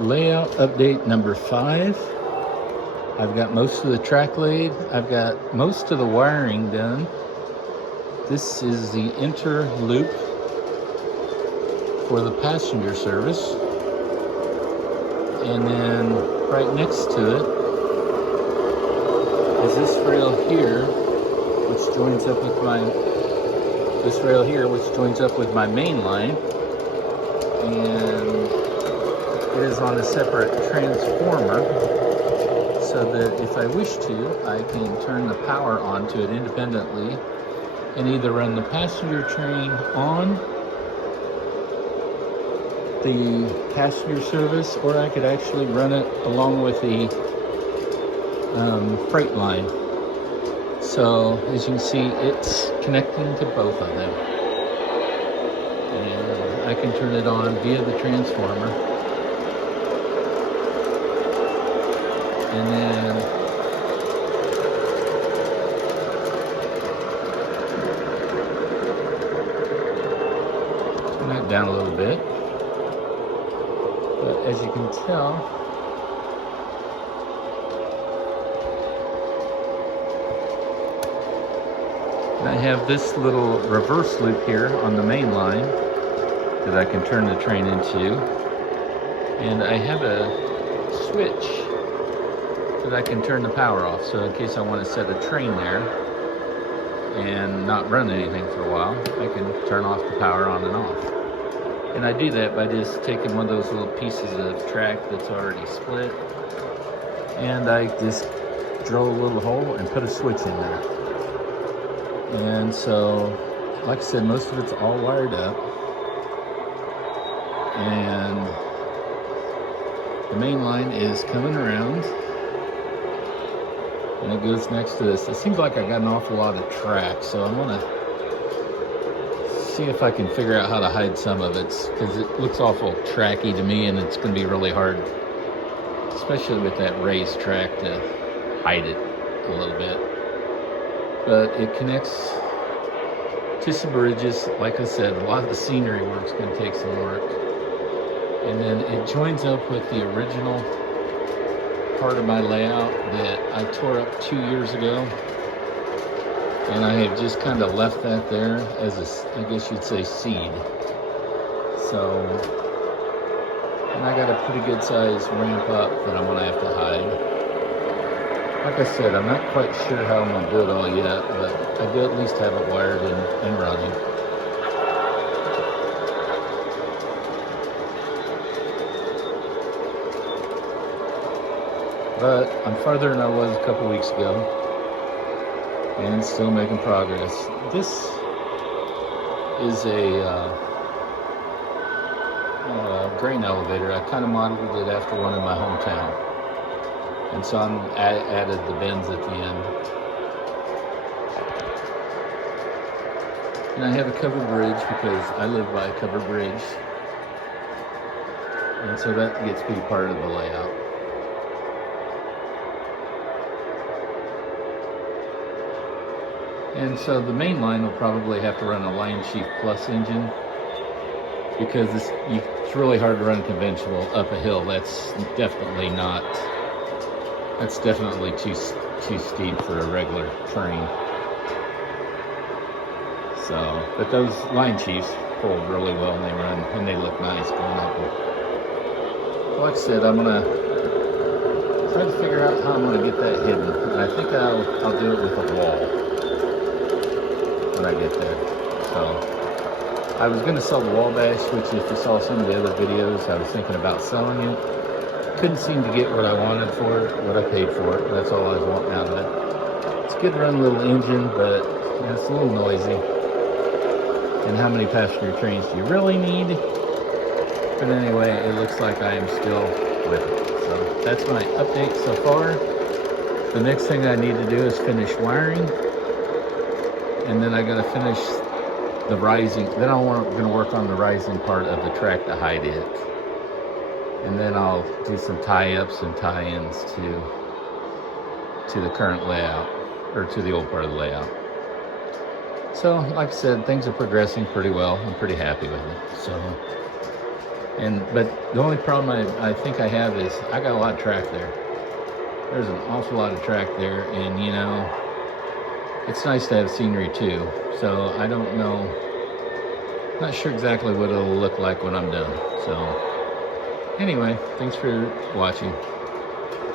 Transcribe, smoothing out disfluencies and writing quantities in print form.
Layout update number 5. I've got most of the track laid. I've got most of the wiring done. This is the interloop for the passenger service. And then right next to it is this rail here, which joins up with my main line. And it is on a separate transformer, so that if I wish to, I can turn the power onto it independently and either run the passenger train on the passenger service, or I could actually run it along with the freight line. So as you can see, it's connecting to both of them. And I can turn it on via the transformer. And then turn that down a little bit. But as you can tell, I have this little reverse loop here on the main line that I can turn the train into. And I have a switch that I can turn the power off. So in case I want to set a train there and not run anything for a while, I can turn off the power on and off. And I do that by just taking one of those little pieces of track that's already split, and I just drill a little hole and put a switch in there. And so, like I said, most of it's all wired up. And the main line is coming around, and it goes next to this. It seems like I got an awful lot of track, so I'm gonna see if I can figure out how to hide some of it, because it looks awful tracky to me, and it's gonna be really hard, especially with that raised track, to hide it a little bit. But it connects to some bridges. Like I said, a lot of the scenery work's gonna take some work. And then it joins up with the original part of my layout that I tore up 2 years ago. And I have just kind of left that there as a, I guess you'd say, seed. So, and I got a pretty good size ramp up that I'm gonna have to hide. Like I said, I'm not quite sure how I'm gonna do it all yet, but I do at least have it wired and running. But I'm farther than I was a couple weeks ago, and still making progress. This is a grain elevator. I kind of modeled it after one in my hometown, and so I added the bends at the end. And I have a covered bridge because I live by a covered bridge, and so that gets to be part of the layout. And so the main line will probably have to run a Line Chief Plus engine, because it's really hard to run conventional up a hill. That's definitely too steep for a regular train. So, but those Line Chiefs pull really well, and they look nice going up. Like I said, I'm gonna try to figure out how I'm gonna get that hidden. And I think I'll do it with a wall when I get there. So I was going to sell the Wabash, which if you saw some of the other videos, I was thinking about selling it. Couldn't seem to get what I wanted for it, what I paid for it. That's all I was wanting out of it. It's a good run little engine, but it's a little noisy. And how many passenger trains do you really need? But anyway, it looks like I am still with it. So that's my update so far. The next thing I need to do is finish wiring. And then I gotta finish the rising. Then I'm gonna work on the rising part of the track to hide it. And then I'll do some tie-ups and tie-ins to the current layout, or to the old part of the layout. So, like I said, things are progressing pretty well. I'm pretty happy with it. So, But the only problem I think I have is I got a lot of track there. There's an awful lot of track there, and you know, it's nice to have scenery too. So I don't know, not sure exactly what it'll look like when I'm done. So anyway, thanks for watching.